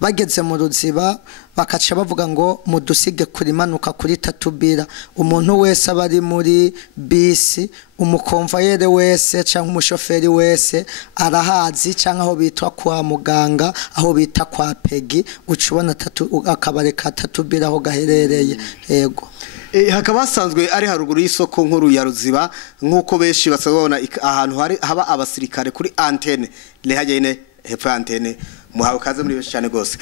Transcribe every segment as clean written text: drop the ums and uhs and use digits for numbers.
bageze mu ruziba bakaca bavuga ngo mudusige kurimanuka kuri TARUBIRA umuntu wese abari muri bisi umukonvayere wese cyangwa umushoferi wese arahazi cyangwa aho bitwa kwa muganga aho bita kwa pegi ucubona akabare ka TARUBIRA aho gaherereye yego hakaba hasanzwe ari haruguru y'isoko nkuru ya Ruziba nkuko benshi basabona ahantu haba abasirikare kuri antene lehajene hepfo antene muhawe kaze muri benshi cyane gose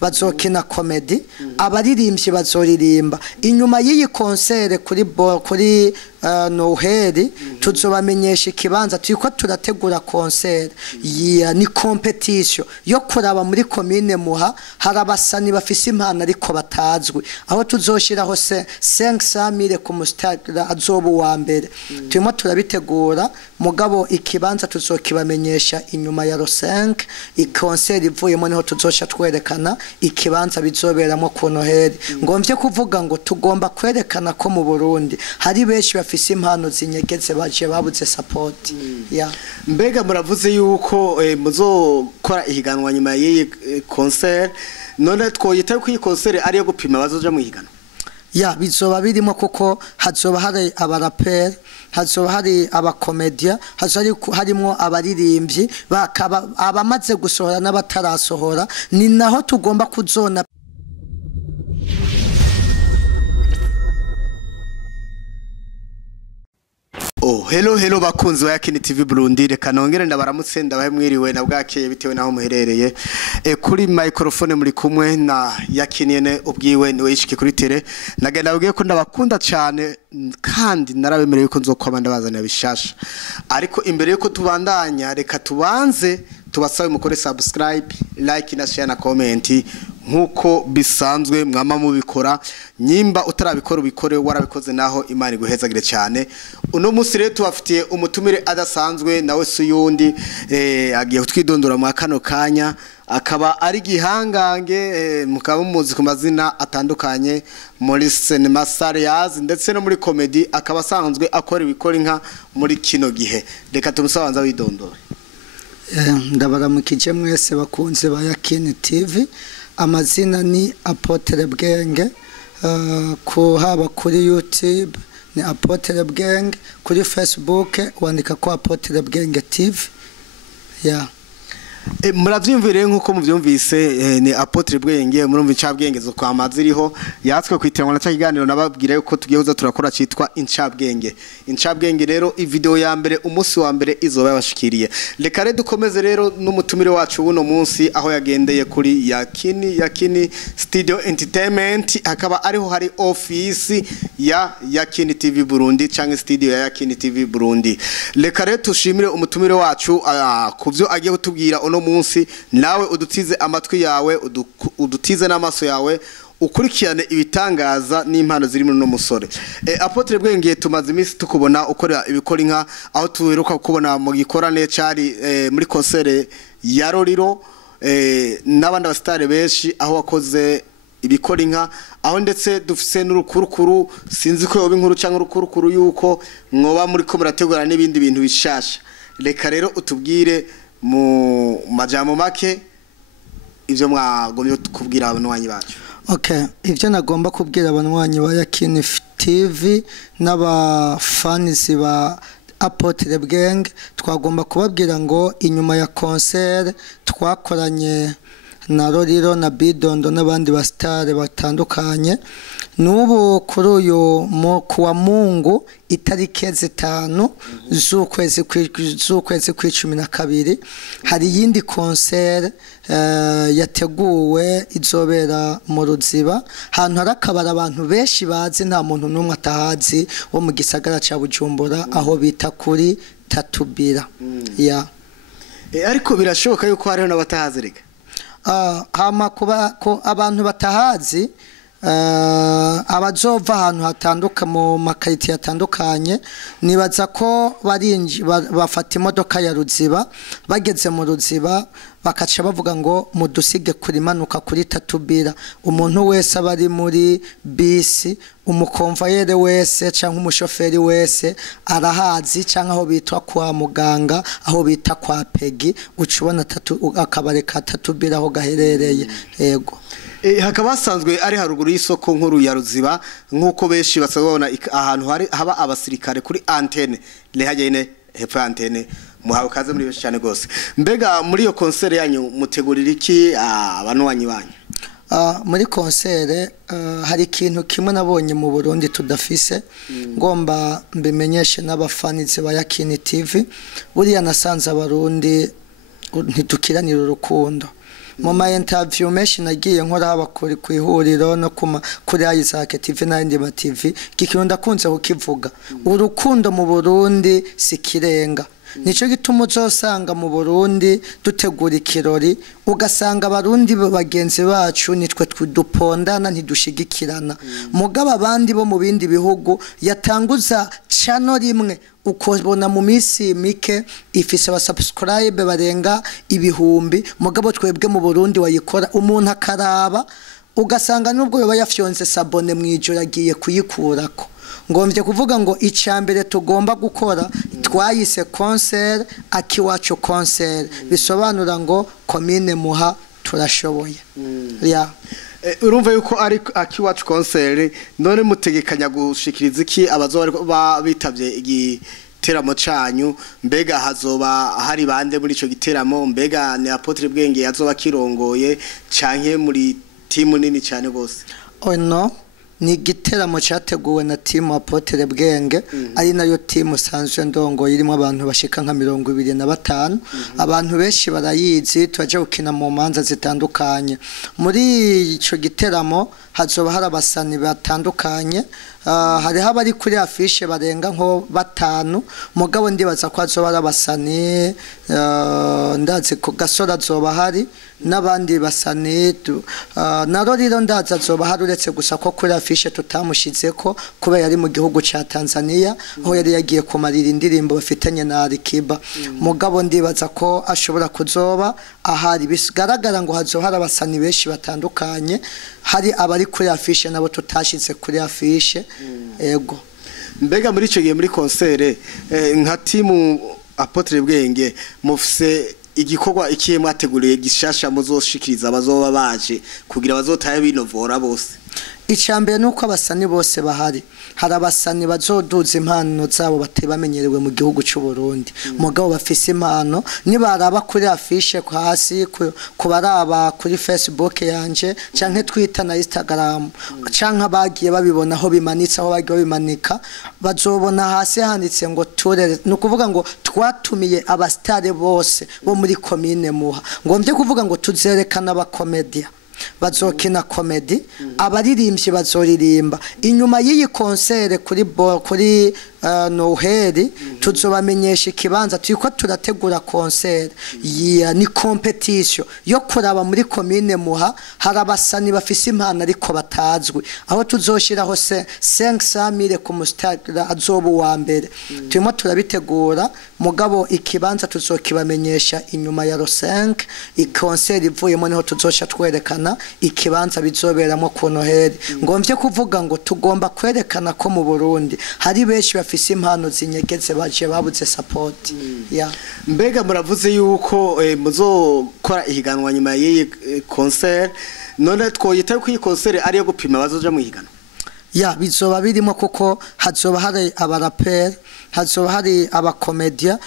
bazokina comedy abaririmbyi bazoririmba inyuma y'iyi concert kuri Noheli tuzobamenyesha ikibanza twiko turategura concert ni competition yo kuraba muri commune Muha harabasani bafise impano ariko batazwi aho tuzoshiraho 500,000 ku mustagira azobu wa mbere turimo turabitegura mugabo ikibanza tuzokibamenyesha inyuma ya 5 concert ivuyemo niho tuzosha twerekana ikibanza bizoberamo ku Noheli ngomvye kuvuga ngo tugomba kwerekana ko mu Burundi hari benshi bafise impano zinyegeze baje babuze support mbega muravuze yuko muzokora ihiganwa nyuma y'iyi concert none twoyita ko iyi concert ari yo gupima bazoja mu ihiganwa bizoba birimo kuko hazoba hari abaraperi hazoba hari abakomedia harimo abaririmbyi bakaba abamaze gusohora n'abatarasohora ni naho tugomba kuzona hello bakunzi wa YAKINI TV Burundi reka nongere ndabaramutse ndabahe mwiriwe na bwakeye bitewe naho muherereye kuri microphone muri kumwe na YAKINI ubwiwe niwe yishike kuri tele nagenda ubwiye ko ndabakunda cyane kandi narabemereye yuko nzokwabanda bazana bishasha ariko imbere yuko tubandanya reka tubanze tubasabe mukore subscribe like na share na comment nkuko bisanzwe mwama mubikora nyimba utarabikora ubikore warabikoze naho Imana iguhezagire cyane uno munsi rero tubafitiye umutumire adasanzwe nawe suyundi agiye kutwidondora mu kano kanya akaba ari gihangange mukaba muzi ku mazina atandukanye muri cinema series ndetse no muri comedy akaba asanzwe akora ibikora inka muri kino gihe reka tumusabanza widondora ndabaramukije mwese bakunze ba YAKINI TV amazina ni Apotre Bwenge haba kuri YouTube ni Apotre Bwenge kuri Facebook wandika ko Apotre Bwenge TV muravyumvire nkuko muvyumvise ni Apotre Bwenge murumva incabwenge zo kwa maziriho yatswe kwitiranwa na cyakiganiro nababwira yuko tugiye turakora citwa incabwenge rero ivideo ya mbere umunsi wa mbere izoba yabashikiriye reka rero dukomeze rero n'umutumire wacu buno munsi aho yagendeye kuri YAKINI Studio Entertainment akaba ariho hari office ya YAKINI TV Burundi canke studio ya YAKINI TV Burundi reka rero tushimire umutumire wacu kuvyo agiye kutubwira ono munsi nawe udutize amatwi yawe udutize n'amaso yawe ukurikirane ibitangaza n'impano ziri muri no musore Apotre Bwenge tumaze iminsi tukubona ukora ibikora inka aho tuheruka kubona mu gikorane cyari muri concert ya Roriro n'abandi abastare benshi aho wakoze ibikora inka aho ndetse dufise n'urukurukuru sinzi ko yoba inkuru cyangwa urukurukuru yuko mwoba muri ko murategura n'ibindi bintu bishasha reka rero utubwire mu majambo make ivyo mwagomye kubwira abanwanyi bacu ivyo nagomba kubwira abanwanyi ba YAKINI TV n'abafanizi ba Apotre Bwenge twagomba kubabwira ngo inyuma ya concert twakoranye na Roriro na Bidondo n'abandi bastare batandukanye nubu kuri uyu kuwa Mungu itariki 5 z'ukwezi kwa12 hari yindi concert yateguwe izobera mu Ruziba hantu harakabara abantu benshi bazi nta muntu numwe atahazi wo mu gisagara ca Bujumbura aho bita kuri TARUBIRA ariko birashoboka yuko hariho n'abatahazi reka hama kuba ko abantu batahazi abazova ahantu hatanduka mu makariti yatandukanye nibaza ko bafata imodoka ya Ruziba bageze mu Ruziba bakaca bavuga ngo mudusige kurimanuka kuri TARUBIRA umuntu wese abari muri bisi umukonvayere wese cyangwa umushoferi wese arahazi cyangwa aho bitwa kwa muganga aho bita kwa pegi ucubona akabare ka TARUBIRA aho gaherereye yego hakaba hasanzwe ari haruguru y'isoko nkuru ya Ruziba nk'uko benshi basanzwe babona ahantu haba abasirikare kuri antene lehajyene hepfo antene muhawe kaze muri benshi cyane gose mbega muri iyo concert yanyu mutegurira iki abanwanyi banyu muri concert hari ikintu kimwe nabonye mu Burundi tudafise ngomba mbimenyeshe n'abafanize ba YAKINI TV buriya nasanze abarundi ntitukiranira urukundo mu ma interview menshi nagiye nkora haba ku ihuriro no kuri Isaac TV n'andi ma TV kikintu ndakunze kukivuga urukundo mu Burundi sikirenga nico gituma uzosanga mu Burundi dutegura ikirori ugasanga abarundi bagenzi bacu nitwe twidupondana ntidushigikirana mugaba abandi bo mu bindi bihugu yatanguza channel rimwe ukobona mu minsi mike ifise aba subscribe barenga ibihumbi mugabo twebwe mu Burundi wayikora umuntu akaraba ugasanga nubwo yoba yafyonze sabone mwijoro agiye kuyikurako ngomvye kuvuga ngo icambere tugomba gukora twayise concert akiwacu concert bisobanura ngo commune Muha turashoboye ya urumva yuko ari akiwacu concert none mutegekanya gushikiriza iki abazoba bitavye igiteramo canyu mbega hazoba hari bande muri ico giteramo mbega ni Apotre Bwenge yazoba kirongoye canke muri timu nini cyane gose no ni igiteramo cyateguwe na timu Apotre Bwenge ari nayo timu sanzwe ndongo irimo abantu bashika nka 25 abantu benshi barayizi twaje gukina mu manza zitandukanye muri ico giteramo hazoba hari abasani batandukanye hari habari kuri afishe barenga nko 5 mugabo ndibaza ko hazoba ari abasani ndazi ko Gasora zoba hari n'abandi basani naro rero ndaza zoba hari uretse gusa ko kuri afishe tutamushizeko kubera yari mu gihugu ca Tanzania aho yari yagiye kumarira indirimbo bafitanye na Alikiba mugabo ndibaza ko ashobora kuzoba ahari bigaragara ngo hazo hari abasani benshi batandukanye hari abari kuri afishe nabo tutashize kuri afishe ego mbega muri ico gihe muri concert nka timu Apotre Bwenge mufise igikorwa ikiye mwateguriye gishasha muzoshikiriza abazoba baje kugira bazotaye binovora bose icambere nuko abasani bose bahari hari abasani bazoduza impano zabo batebamenyerewe mu gihugu cy'u Burundi mugabo bafise impano nibaraba kuri afishe hasi kubaraba kuri Facebook yanje canke Twitter na Instagram canke bagiye babibona aho bimanitse aho bagiye bimanika bazobona hasi handitse ngo ture nukuvuga ngo twatumiye abastare bose bo muri commune Muha ngomvye kuvuga ngo tuzerekana aba comedia bazokina comedy abaririmbyi bazoririmba inyuma y'iyi concert kuri Noheli tuzobamenyesha ikibanza tuyiko turategura concert ni competition yo kuraba muri commune Muha harabasani bafise impano ariko batazwi aho tuzoshiraho 500,000 ku mustara azobu wa mbere tuyimo turabitegura mugabo ikibanza tuzokibamenyesha inyuma ya 5 concert ivuyemo niho tuzosha twerekana ikibanza bizoberamo ku Noheli ngomvye kuvuga ngo tugomba kwerekana ko mu Burundi hari benshi bafise impano zinyegeze baje babuze support mbega muravuze yuko muzokora ihiganwa nyuma y'iyi concert none twoyita ko iyi concert ari yo gupima bazoja mu ihiganwa bizoba birimo kuko hazoba hari abaraperi hazoba hari abakomedia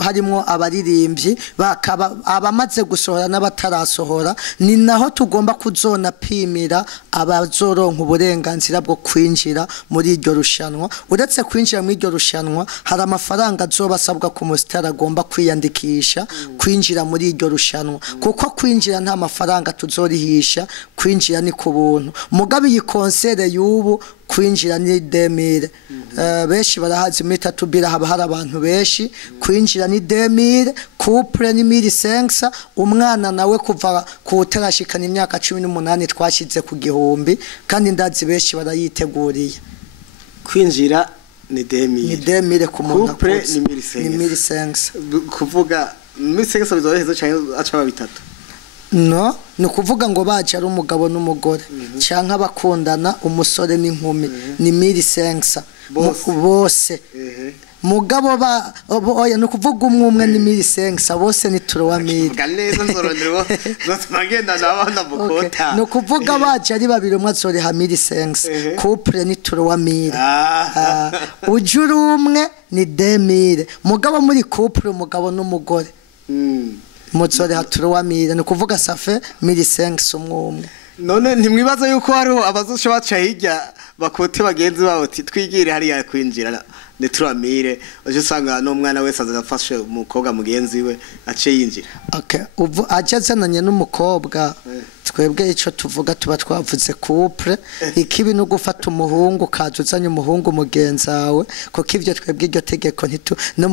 harimo abaririmbyi bakaba abamaze gusohora n'abatarasohora ni naho tugomba kuzona pimira abazoronka uburenganzira bwo kwinjira muri iryo rushanwa uretse kwinjira muri iryo rushanwa hari amafaranga azobasabwa ku mustara agomba kwiyandikisha kwinjira muri iryo rushanwa kuko kwinjira nta mafaranga tuzorihisha kwinjira ni ku buntu mugabe iyi concert y'ubu kwinjira ni 2000 benshi barahazi muri TARUBIRA haba hari abantu benshi kwinjira ni 2000 couple ni 1500 umwana nawe kuva kutarashikana imyaka 18 twashize ku gihumbi kandi ndazi benshi barayiteguriye kwinjira ni 2000 ni 2000 ku muntu couple ni 1500 kuvuga 1500 bizoheza cyangwa aca bitatu no ni ukuvuga ngo baje ari umugabo n'umugore cyangwa abakundana umusore n'inkumi ni 1500 bose mugabo ba oya no kuvuga umwe ni 1500 bose ni 3000 ganeza nzorondero nzomagenda nabana bukota no kuvuga baje ari babiri umwe azore ha 1500 couple ni 3000 ujuru umwe ni 2000 mugabo muri couple umugabo n'umugore muzore ha 3000 no kuvuga safe 1500 umwe none ntimwibaza yuko hariho abazosha baca hirya bakote bagenzi babo twigire hariya kwinjira ne 3000 aje usanga no mwana wese azafashe umukobwa mugenzi we ace yinjira okay ubu ajazananye n'umukobwa twebwe ico tuvuga tuba twavuze couple ikibi no gufata umuhungu kazuzanye umuhungu mugenzawe kuko ivyo twebwe iryo tegeko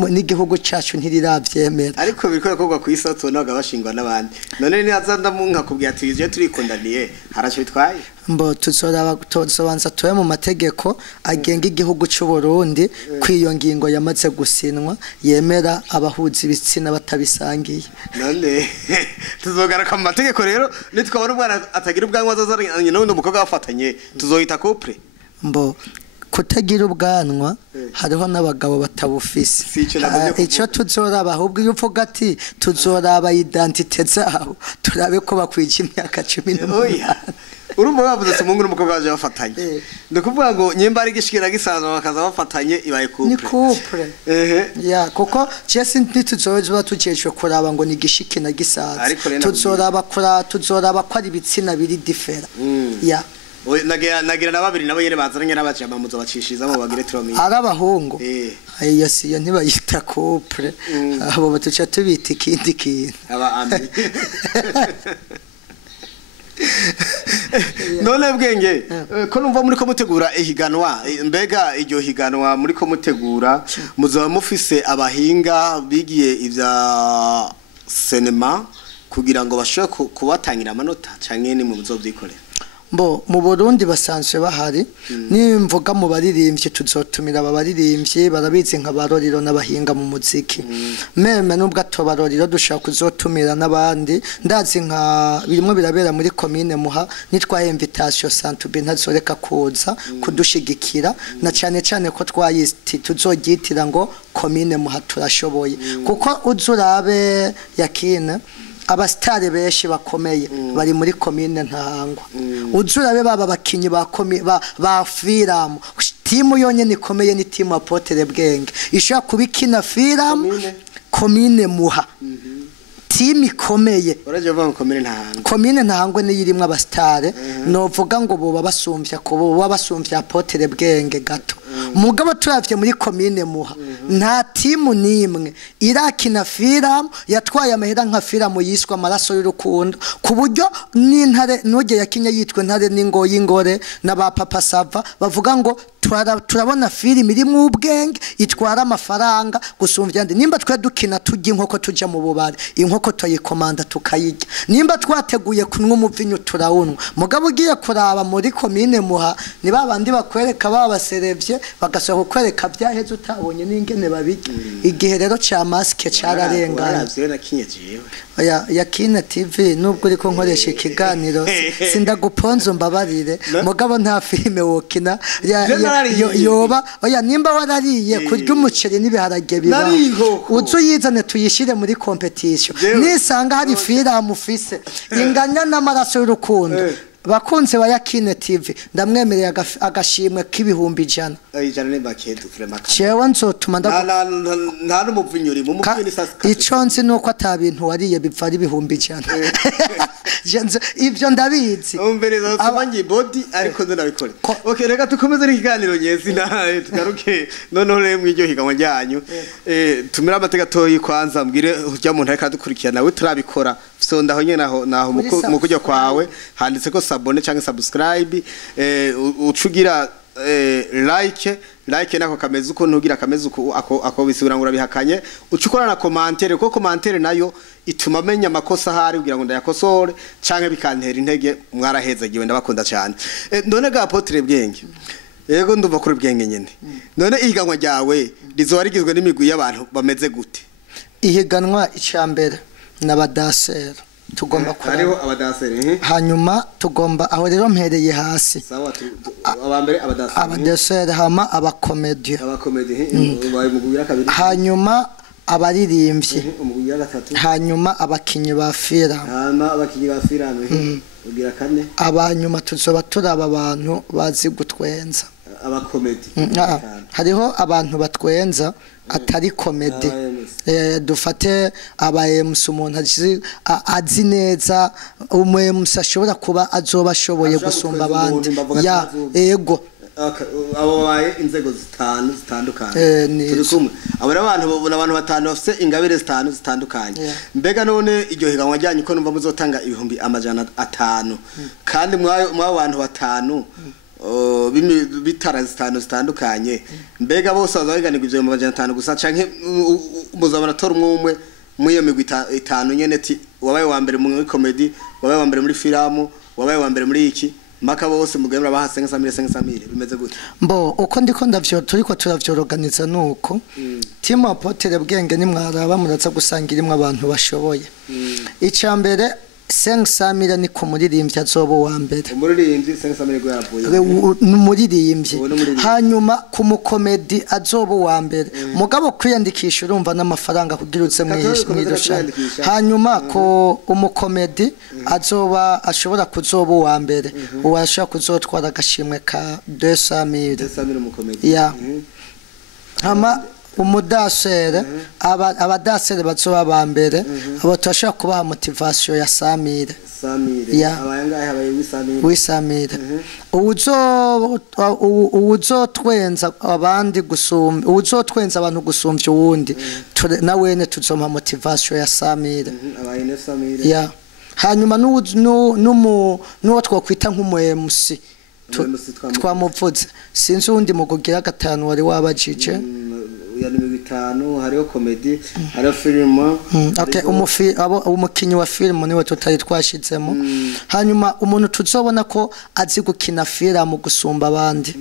n'igihugu cyacu ntiriravyemera ariko biriko kogwa kwisato naga bashingwa n'abandi none ni azanda mu nkakubwiye ati ije turikundaniye haracho bitwaye mbo tuzobanza tuye mu mategeko agenga igihugu cy'u Burundi kwiyo ngingo yamaze gusinwa yemera abahuzi ibitsina batabisangiye none tuzogaruka mu mategeko rero nitwabona umwana atagira ubwanwa azazanye n'undi mukobwa bafatanye tuzohita couple mbo kutagira ubwanwa hariho n'abagabo batabufise ico tuzoraba ahubwo iyo uvuga ati tuzoraba identite zabo turabe ko bakwije imyaka 18 urumva bavuze se mungu n'umukobwa waje bafatanye ndakuvuga ngo nyemba ari gishikira gisanzwe bakaza bafatanye ibaye couple ni couple ya kuko Jesse ntituzoba tucecwe kuraba ngo ni gishike na gisanzwe tuzoraba ko ari bitsina biri different ya nagira na babiri nabo yene bazanye n'abajama muzo bacishiza mu bagire 3000 arabahungu iyo siyo ntibayita couple abo batuca tubita ikindi kintu aba ami none Bwenge ko numva muri ko mutegura ihiganwa mbega iryo higanwa muri ko mutegura muzoba mufise abahinga bigiye ivya cinema kugira ngo bashobore kubatangira amanota canke ni mu muzovyikorera Mbo mu Burundi basanzwe bahari nimvuga mu baririmbye tuzotumira ababaririmbye barabizi nka baroriro n'abahinga mu muziki meme nubwo atobaroriro dushaka kuzotumira nabandi ndazi nka birimo birabera muri commune Muha nitwa invitation Santube ntazoreka kuza kudushigikira na cyane cyane ko twayiti tuzogitira ngo commune Muha turashoboye kuko uzurabe yakina abastare benshi bakomeye bari muri commune Ntahangwa uzurabe baba bakinyi ba film timu yonye nikomeye ni timu Apotre Bwenge ishaka kubikina film commune Muha timu ikomeye uraje vuga commune Ntahangwa ni yirimwe abastare novuga ngo bo babasumbya ko bo babasumbya Apotre Bwenge gato mugabo turavye muri commune Muha nta timu nimwe irakina film yatwaye amahera nka film yiswa amaraso y'urukundo ku buryo n'intare noge yakinya yitwe ntare n'ingo y'ingore n'aba papa sava bavuga ngo turabona film iri mu Bwenge itwara amafaranga gusumvya ndi nimba twe dukina tujya inkoko tuja mu bubare inkoko toyikomanda tukayijya nimba twateguye kunwa umuvinyu turawunwa mugabo ugiye kuraba muri commune Muha ni babandi bakwereka babaserevye bagasohoka kwereka byaheze utabonye n'ingene babiki igihe rero cha maske cyararengana YAKINI TV nubwo uriko nkoresha ikiganiro sindaguponzo mbabarire mugabo nta filime wokina yoba oya nimba warariye kurya umuceri n'ibiharage biba uzo yizane tuyishire muri competition nisanga hari film ufise inganya n'amaraso y'urukundo bakunze wa YAKINI TV ndamwemereye agashimwe k'ibihumbi 100 ijana ne bakedu frema cewa nzotuma nta n'umuvinyuri mu mupini sasa ico nzi nuko atabintu wariye biva ari ibihumbi 100 jenze ivyo ndabizi umbereza tubangi body ariko ndabikora okay reka tukomeze ikiganiro nyezi nawe tugaruke none mwiryo higanwa ryanyu tumira amateka toyi kwanza mbwire urya muntu ariko adukurikirana nawe turabikora so ndaho nyene naho mu kujya kwawe handitse ko sabone cyangwa subscribe ucugira like nako kameze uko ntugira kameze uko ako bisubira ngo urabihakanye ucukora na commentaire ko commentaire nayo ituma menya amakosa hari kugira ngo ndayakosore canke bikantera intege mwaraheza giwe ndabakunda cyane none ga Apotre Bwenge yego ndumva kuri Bwenge nyene none ihiganwa ryawe rizoba rigizwe n'imigwi y'abantu bameze gute ihiganwa icambere n'abadasera tugomba hariho abadasere hanyuma tugomba aho rero mpereye hasi sawa abambere abadasere hama abakomedie bari mugugira kabiri hanyuma abaririmbyi umugugira gatatu hanyuma abakinyi ba filime hanyuma abakinyi ba filime ugira kane abanyuma tuzoba turaba abantu bazi gutwenza abakomedi hariho abantu batwenza atari komedi dufate aba MC umuntu azi neza MC ashobora kuba azoba ashoboye gusumba abandi ya ego abo baye inzego zitandukanye turi kumwe abo abantu batanu bafite ingabire zitandukanye mbega none iryo higanwa ryanyu ko numva muzotanga 500 kandi mwa bantu batanu bitara zitandukanye mbega bose bazabiganirwa ivyo 500 gusa canke muzabona tora umwe mwiyo migwi 5 nyene ti wabaye wa mbere muri comedy wabaye wa mbere muri filmu wabaye wa mbere muri iki maka bose mugemura bahase nka bimeze gute mbo uko ndiko ndavyo turiko turavyorganiza nuko team Apotre Bwenge ni mwaraba muraza gusangira imwe abantu bashoboye icambere 500 ni ko muririmbye azobo wa mbere umuririmbyi 500 go yaravuye n'umuririmbyi hanyuma ku mukomedi azobo wa mbere mugabo kwiyandikisha urumva n'amafaranga kugira utse mwirusha hanyuma ko umukomedi azoba ashobora kuzobo wa mbere uwashaka kuzotwara agashimwe ka 200,000 umukomedi ya hama umudasere abadasere bazoba ba mbere abo twashaka kubaha motivation ya Samire abayangahe abaye wisamire uzotwenza abandi gusumba uzotwenza abantu gusumvya uwundi nawene tuzoma motivation ya Samire abaye ne Samire ya hanyuma nuwo twakwita nk'umu MC twamuvuze sinzi undi mu kugira gatanu wari wabajije yani 5 hariho comedy hariho film okay umukinyi wa film niwe tutari twashizemo hanyuma umuntu tuzobona ko azi gukina film gusumba abandi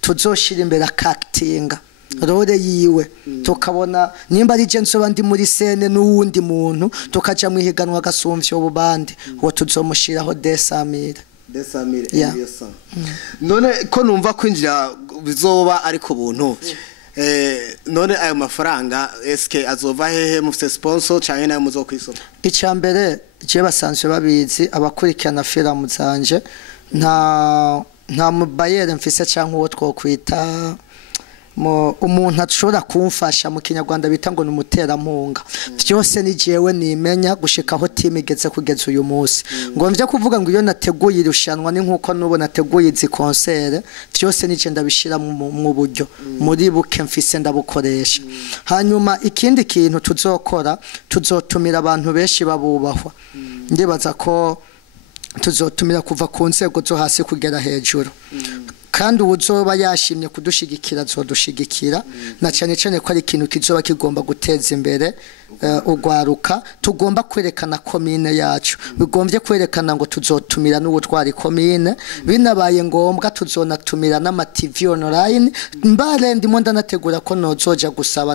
tuzoshira imbere actinga role yiwe tukabona nimba ari je nsoba ndi muri scene n'uwundi muntu tukaja mu higanwa gasumvye ubandi wo tuzomushiraho 200,000 none ko numva kwinjira bizoba ariko buntu none ayo mafaranga eske azova hehe mufite sponsor canke nayo muzokwisoma icambere je basanzwe babizi abakurikirana filmu zanje nta mubayere mfise canke uwo twokwita umuntu ashobora kumfasha mu kinyarwanda bita ngo n'umuterampunga byose ni jewe nimenya gushika aho team igeze kugeza uyu munsi ngo mvye kuvuga ngo iyo nateguye irushanwa ni nkuko nubo nateguye izi concert byose ni je ndabishira mu buryo muri buke mfise ndabukoresha hanyuma ikindi kintu tuzokora tuzotumira abantu benshi babubahwa ndibaza ko tuzotumira kuva ku nzego zo hasi kugera hejuru kandi uzoba yashimye kudushigikira zodushigikira na cyane cyane ko ari ikintu kizoba kigomba guteza imbere ugwaruka tugomba kwerekana komine yacu bigombye kwerekana ngo tuzotumira n'ubutwari komine binabaye ngombwa tuzonatumira n'ama TV online mbare ndimo ndanategura ko nozoja gusaba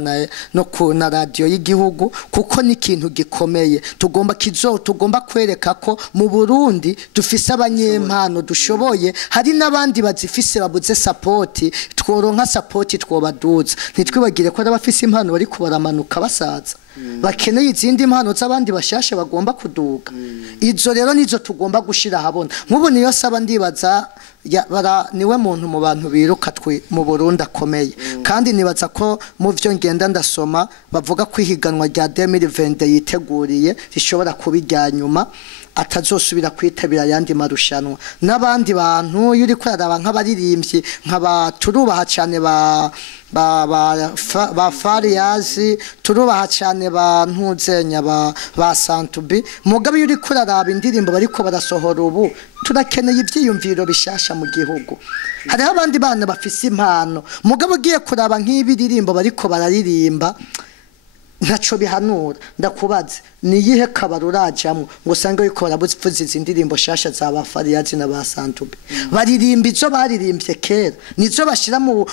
no ku na radio y'igihugu kuko ni ikintu gikomeye tugomba kwereka ko mu Burundi dufise abanyempano dushoboye hari n'abandi bazifise babuze support tworonka support twobaduza ntitwibagire ko abafise impano bari kubaramanuka basaza bakeneye izindi impano z'abandi bashashe bagomba kuduga izo rero nizo tugomba gushira habona nk'ubu niyo saba ndibaza niwe muntu mu bantu biruka mu Burundi akomeye kandi nibaza ko mu byo ngenda ndasoma bavuga ko ihiganwa rya 2020 yiteguriye rishobora kubijya nyuma atazosubira kwitabira yandi marushanwa n'abandi bantu yuri kwaraba nk'abaririmbyi nk'abaturubaha cyane ba Fariyazi turubaha cyane ba ntuzenya ba Santubi mugabe yuri kuraraba indirimbo bariko barasohora ubu turakeneye ivyiyumviro bishasha mu gihugu hariho abandi bana bafise impano mugabe ugiye kuraba nk'ibiririmbo bariko bararirimba ntaco bihanura ndakubaze ni yihe kabaro urajamwe ngo sange yuko barabuzifuza izindirimbo shasha za ba Fariyazi na ba Santubi baririmba izo baririmbye kera nizo bashira mu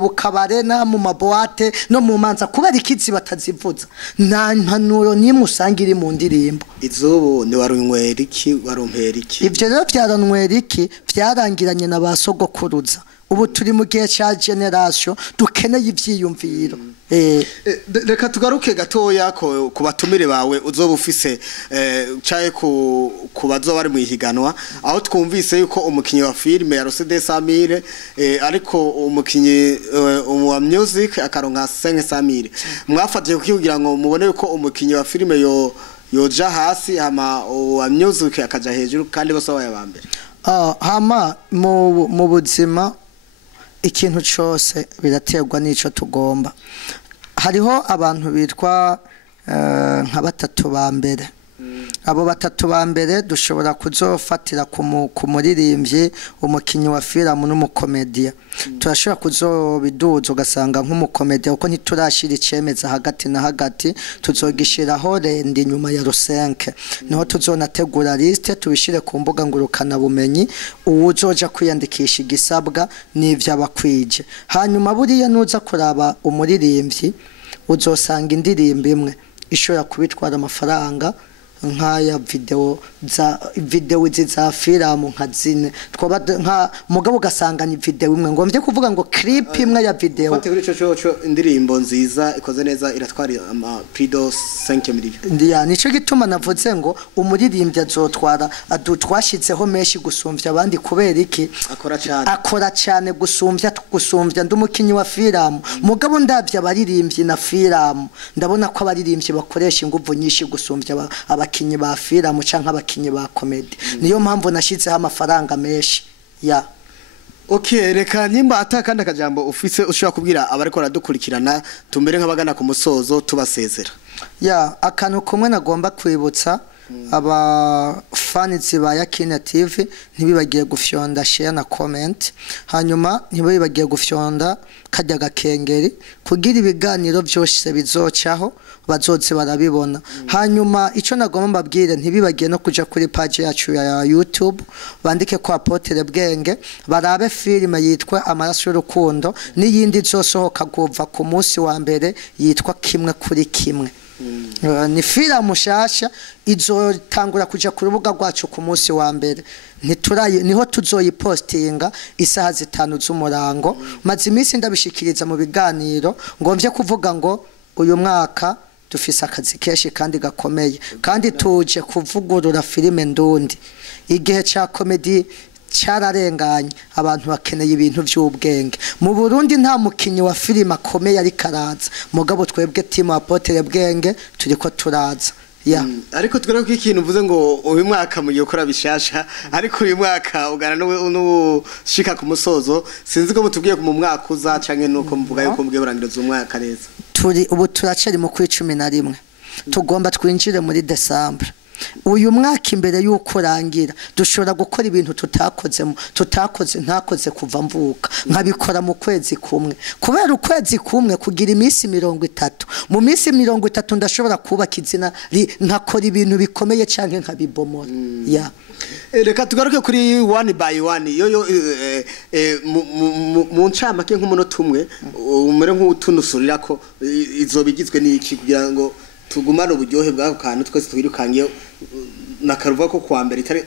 bukabare na mu maboate no mu manza kubera ikizi batazivuza nta mpanuro ni musangira mu ndirimbo izubu ni warunywera iki warompera iki ivyo rero byaranywera iki byarangiranye na ba sogokuruza ubu turi mu gihe cya generation dukeneye ivyiyumviro reka tugaruke gatoya ko kubatumire bawe uzoba ufise caye ku bazoba bari mu ihiganwa aho twumvise yuko umukinyi wa filme ya Rosede Samire ariko umukinyi wa music akaronka 500 mwafatiye kugira ngo mubone yuko umukinyi wa filme yoja hasi hama wa music akaja hejuru kandi bose bayabambere hama mu buzima ikintu cyose biraterwa n'ico tugomba hariho abantu bitwa nka batatu ba mbere abo batatu ba mbere dushobora kuzofatira ku muririmbyi umukinyi wa filmu n'umukomedia turashobora kuzobiduza ugasanga nk'umukomedia uko ntiturashira icemeza hagati na hagati tuzogishiraho rendi nyuma ya rusenke niho tuzonategura liste tubishire ku mbuga ngurukana bumenyi uwuzoja kwiyandikisha igisabwa n'ivyo abakwije hanyuma buriya nuza kuraba umuririmbyi uzosanga indirimbo imwe ishobora kubitwara amafaranga nkaya video za filmu nka zine twoba nka mugabo ugasanga ni video imwe ngomvye kuvuga ngo clip imwe ya video fate kuri cyo indirimbo nziza ikoze neza iratwara ama prido 5 million ndiya nico gituma navuze ngo umuririmbyi azotwara adutwashizeho meshi gusumvya abandi kubera iki akora cyane gusumvya ndumukinyi wa filmu mugabo ndavye abaririmbyi na filmu ndabona ko abaririmbyi bakoresha inguvu nyinshi gusumvya abakinyi ba filmu canka abakinyi ba comedy niyo mpamvu nashizeho amafaranga meshi ya Okay, reka nyimba atakanda kajambo ufise ushobora kubwira abariko radukurikirana tumbere nk'abagana ku musozo tubasezera. Ya akantu kumwe nagomba kwibutsa aba fans ba YAKINI TV ntibibagiye gufyonda share na comment hanyuma ntibibagiye gufyonda kajya gakengeri kugira ibiganiro byose bizocaho bazoze barabibona hanyuma ico nagomba mbabwire ntibibagiye no kuja kuri page yacu ya YouTube bandike ko Apotre Bwenge barabe filime yitwa Amaraso y'urukundo n'iyindi zosohoka kuva ku munsi wa mbere yitwa Kimwe kuri Kimwe ni filmu shasha izotangura kuja ku rubuga rwacu ku munsi wa mbere niho tuzoyipostinga isaha 5 z'umurango maze iminsi ndabishikiriza mu biganiro ngomvye kuvuga ngo uyu mwaka dufise akazi keshi kandi gakomeye kandi tuje kuvugurura filime ndundi igihe ca comedy cyararenganye abantu bakeneye ibintu by'ubwenge mu Burundi nta mukinyi wa filime akomeye ari karaza mugabo twebwe team Apotre Bwenge turiko turaza ya ariko twere ko ikintu uvuze ngo uyu mwaka mu gikora bishasha ariko uyu mwaka ugana no shika ku musozo sinzi ko mutubwiye mu mwaka uza canke nuko mvuga yuko mbwiye burangiriza umwaka neza turi ubu turacari mu kwi 11 tugomba twinjire muri December uyu mwaka imbere yuko rangira dushobora gukora ibintu ntakoze kuva mvuka nkabikora mu kwezi kumwe kubera ukwezi kumwe kugira iminsi 30 mu minsi 30 ndashobora kubaka izina nkakora ibintu bikomeye canke nkabibomora ya reka tugaruke kuri one by one yoyo mu ncamake nk'umunota umwe umere nk'utunusurira ko izobigizwe n'iki kugira ngo tugumana uburyohe bwako kantu twese twirukangiye nakaruva ko kwa mbere itari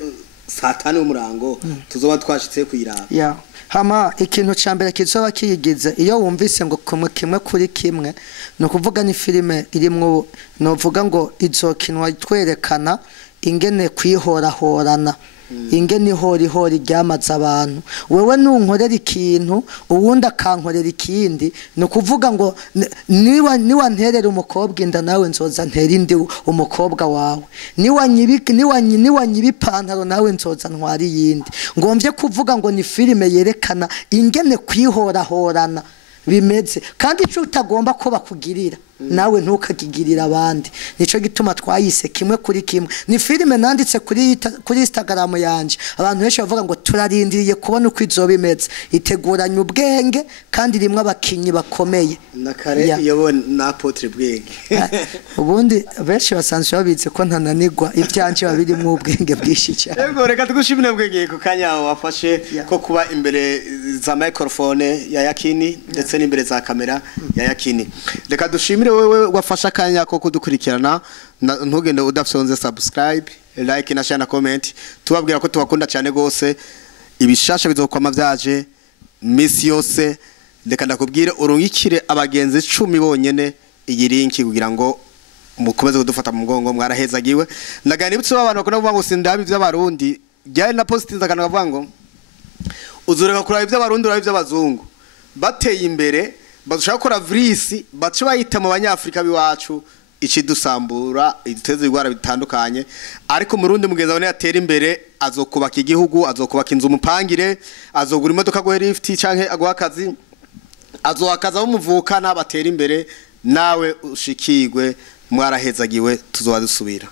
saa 5 y'umurango tuzoba twashitse kuyiraba ya hama ikintu cyambere kizoba kiyigize iyo wumvise ngo Kimwe kuri Kimwe no kuvuga ni filime irimwo no vuga ngo izokinwa twerekana ingene kwihorahorana ingene ihori ryamaze abantu wewe nunkorera ikintu uwundi akankorera ikindi ni ukuvuga ngo niwa nterera umukobwa inda nawe nzoza ntera indi umukobwa wawe niwa nyibi ipantaro nawe nzoza ntwara iyindi ngomvye kuvuga ngo ni filime yerekana ingene kwihorahorana bimeze kandi ico utagomba ko bakugirira nawe ntukagigirira abandi nico gituma twayise kimwe kuri kimwe ni filime nanditse kuri Instagram yanje abantu benshi bavuga ngo turarindiriye kubona uko izoba imeze iteguranye ubwenge kandi rimwe abakinyi bakomeye nakare yabona na Apotre Bwenge ubundi benshi basanzwe babize ko ntananirwa ivyanje babiri mu ubwenge bwishi cyane yego reka tugushimire Bwenge ku kanya wafashe ko kuba imbere za microphone ya Yakini ndetse n'imbere za kamera ya Yakini reka dushimire wewe wafasha akanya ko kudukurikirana ntugende udafyonze subscribe like na share na comment tubabwira ko tubakunda cyane gose ibishasha bizokwama vyaje misi yose reka ndakubwire urungikire abagenzi 10 bonyene iyi link kugira ngo mukomeze kudufata mu mugongo mwarahezagiwe ndagana ibitso abantu bakona kuvuga ngo sindabi by'abarundi byari na positive zakana bavuga ngo uzureka kuraba iby'abarundi urabe iby'abazungu bateye imbere badushaka gukora virisi bace bayita mu banyafrika biwacu ikidusambura iduteze igwara bitandukanye ariko mu rundi mugeza bone yatera imbere azokubaka igihugu azokubaka inzu mupangire azogura imodoka go lift canke agwa akazi azoakaza bo muvuka n'abatera imbere nawe ushikirwe mwarahezagiwe tuzoba dusubira